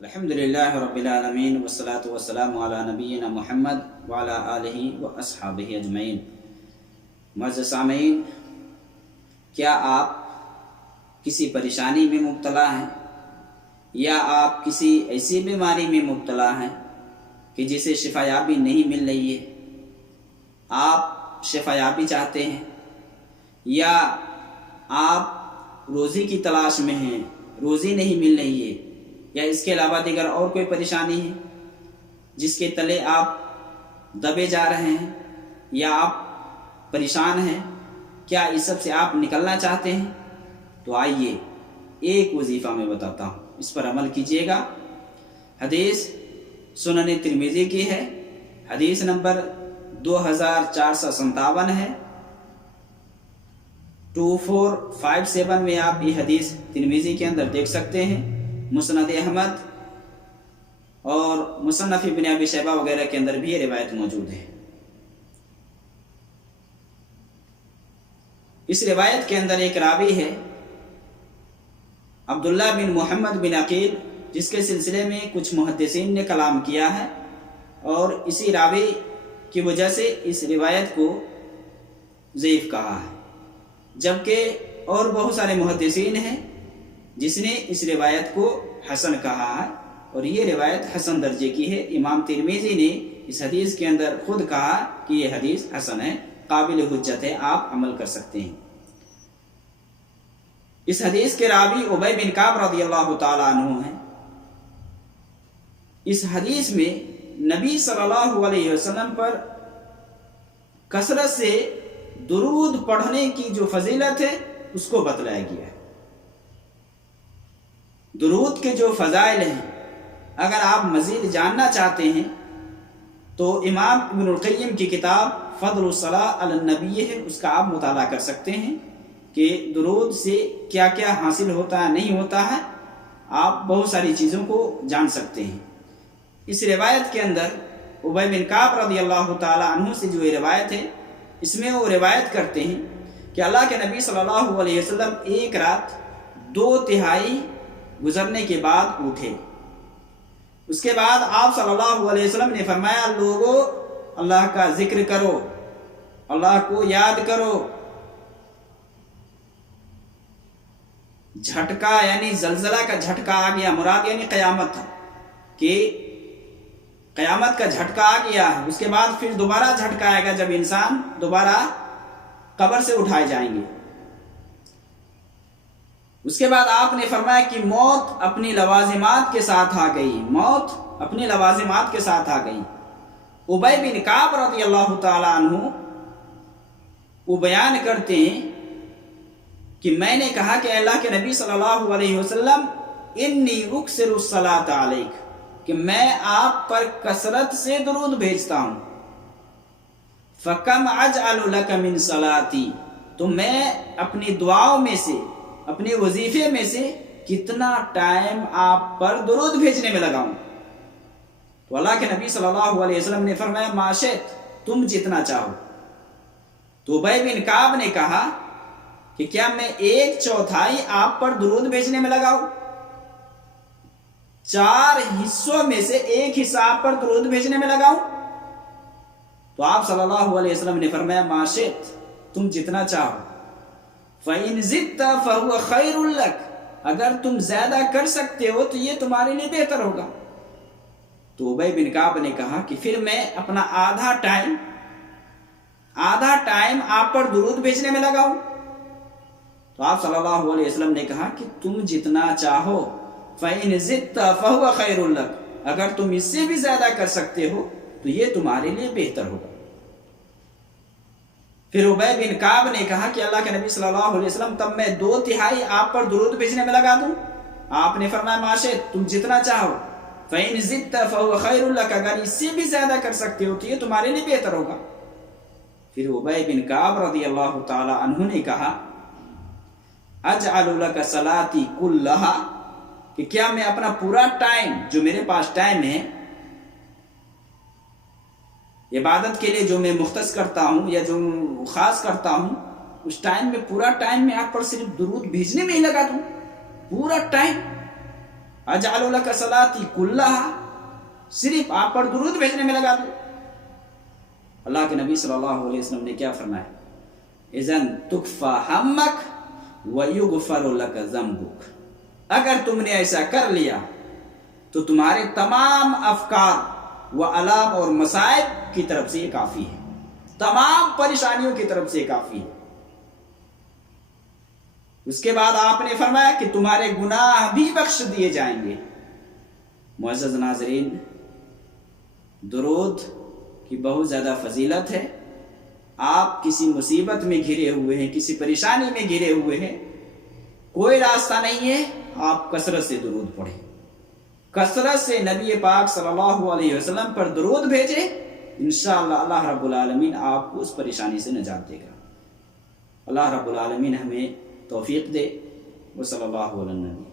الحمدللہ رب العالمین والصلاة والسلام علی نبینا محمد وعلی آلہ واصحابہ اجمعین۔ معزز سامعین، کیا آپ کسی پریشانی میں مبتلا ہیں یا آپ کسی ایسی بیماری میں مبتلا ہیں کہ جسے شفا یابی نہیں مل رہی ہے؟ آپ شفا یابی چاہتے ہیں یا آپ روزی کی تلاش میں ہیں، روزی نہیں مل رہی ہے، یا اس کے علاوہ دیگر اور کوئی پریشانی ہے جس کے تلے آپ دبے جا رہے ہیں یا آپ پریشان ہیں؟ کیا اس سب سے آپ نکلنا چاہتے ہیں؟ تو آئیے ایک وظیفہ میں بتاتا ہوں، اس پر عمل کیجیے گا۔ حدیث سنن ترمذی کی ہے، حدیث نمبر 2457 ہے۔ 2457 میں آپ یہ حدیث ترمذی کے اندر دیکھ سکتے ہیں، مسند احمد اور مصنف ابن ابی شیبہ وغیرہ کے اندر بھی یہ روایت موجود ہے۔ اس روایت کے اندر ایک راوی ہے عبداللہ بن محمد بن عقیل، جس کے سلسلے میں کچھ محدثین نے کلام کیا ہے، اور اسی راوی کی وجہ سے اس روایت کو ضعیف کہا ہے، جبکہ اور بہت سارے محدثین ہیں جس نے اس روایت کو حسن کہا ہے، اور یہ روایت حسن درجے کی ہے۔ امام ترمذی نے اس حدیث کے اندر خود کہا کہ یہ حدیث حسن ہے، قابل حجت ہے، آپ عمل کر سکتے ہیں۔ اس حدیث کے راوی ابی بن کعب رضی اللہ تعالی عنہ ہیں۔ اس حدیث میں نبی صلی اللہ علیہ وسلم پر کثرت سے درود پڑھنے کی جو فضیلت ہے اس کو بتلایا گیا ہے۔ درود کے جو فضائل ہیں، اگر آپ مزید جاننا چاہتے ہیں تو امام ابن القیم کی کتاب فضل الصلاۃ علی النبی ہے، اس کا آپ مطالعہ کر سکتے ہیں کہ درود سے کیا کیا حاصل ہوتا ہے، نہیں ہوتا ہے، آپ بہت ساری چیزوں کو جان سکتے ہیں۔ اس روایت کے اندر ابی بن کعب رضی اللہ تعالی عنہ سے جو یہ روایت ہے، اس میں وہ روایت کرتے ہیں کہ اللہ کے نبی صلی اللہ علیہ وسلم ایک رات 2/3 گزرنے کے بعد اٹھے۔ اس کے بعد آپ صلی اللہ علیہ وسلم نے فرمایا، لوگوں اللہ کا ذکر کرو، اللہ کو یاد کرو۔ جھٹکا یعنی زلزلہ کا جھٹکا آ گیا، مراد یعنی قیامت تھا کہ قیامت کا جھٹکا آ گیا ہے۔ اس کے بعد پھر دوبارہ جھٹکا آئے گا جب انسان دوبارہ قبر سے اٹھائے جائیں گے۔ اس کے بعد آپ نے فرمایا کہ موت اپنی لوازمات کے ساتھ آ گئی، موت اپنی لوازمات کے ساتھ آ گئی۔ ابی بن کعب رضی اللہ تعالی عنہ وہ بیان کرتے ہیں کہ میں نے کہا کہ اللہ کے نبی صلی اللہ علیہ وسلم انی اکثر الصلاۃ علیک، کہ میں آپ پر کثرت سے درود بھیجتا ہوں۔ فکم اجعل لک من صلاتی، تو میں اپنی دعاؤں میں سے، اپنے وظیفے میں سے کتنا ٹائم آپ پر درود بھیجنے میں لگاؤں؟ تو اللہ کے نبی صلی اللہ علیہ وسلم نے فرمایا، ما شئت، تم جتنا چاہو۔ تو ابی بن کعب نے کہا کہ کیا میں 1/4 آپ پر درود بھیجنے میں لگاؤں؟ 4 حصوں میں سے 1 حصہ آپ پر درود بھیجنے میں لگاؤں؟ تو آپ صلی اللہ علیہ وسلم نے فرمایا، ما شئت، تم جتنا چاہو۔ فَإِنْ زِدْتَ فَهُوَ خَيْرٌ لَكَ، اگر تم زیادہ کر سکتے ہو تو یہ تمہارے لیے بہتر ہوگا۔ تو ابی بن کعب نے کہا کہ پھر میں اپنا آدھا ٹائم آپ پر درود بھیجنے میں لگاؤں۔ تو آپ صلی اللہ علیہ وسلم نے کہا کہ تم جتنا چاہو، فَإِنْ زِدْتَ فَهُوَ خَيْرٌ لَكَ، اگر تم اس سے بھی زیادہ کر سکتے ہو تو یہ تمہارے لیے بہتر ہوگا۔ پھر ابی بن کعب نے کہا کہ اللہ کے نبی صلی اللہ علیہ وسلم تب میں 2/3 آپ پر درود بھیجنے میں لگا دوں؟ آپ نے فرمایا، ما شئت، تم جتنا چاہو۔ فَإِنْ زِدْتَ فَهُوَ خَيْرٌ لَكَ، اگر اس سے بھی زیادہ کر سکتے ہو تو یہ تمہارے لیے بہتر ہوگا۔ پھر ابی بن کعب رضی اللہ تعالی عنہ نے کہا، اجعل لک صلاتی کلھا، کہ کیا میں اپنا پورا ٹائم، جو میرے پاس ٹائم ہے عبادت کے لیے، جو میں مختص کرتا ہوں یا جو خاص کرتا ہوں، اس ٹائم میں پورا ٹائم میں آپ پر صرف درود بھیجنے میں ہی لگا دوں؟ پورا ٹائم اجعل لک صلاتی کلہا، صرف آپ پر درود بھیجنے میں لگا دوں؟ اللہ کے نبی صلی اللہ علیہ وسلم نے کیا فرمایا؟ اذن تکفی ہمک ویغفر لک ذنبک، اگر تم نے ایسا کر لیا تو تمہارے تمام افکار و علام اور مصائب کی طرف سے یہ کافی ہے، تمام پریشانیوں کی طرف سے یہ کافی ہے۔ اس کے بعد آپ نے فرمایا کہ تمہارے گناہ بھی بخش دیے جائیں گے۔ معزز ناظرین، درود کی بہت زیادہ فضیلت ہے۔ آپ کسی مصیبت میں گھرے ہوئے ہیں، کسی پریشانی میں گھرے ہوئے ہیں، کوئی راستہ نہیں ہے، آپ کثرت سے درود پڑھیں، کثرت سے نبی پاک صلی اللہ علیہ وسلم پر درود بھیجیں، انشاءاللہ اللہ رب العالمین آپ کو اس پریشانی سے نجات دے گا۔ اللہ رب العالمین ہمیں توفیق دے۔ وصلی اللہ علیہ وسلم۔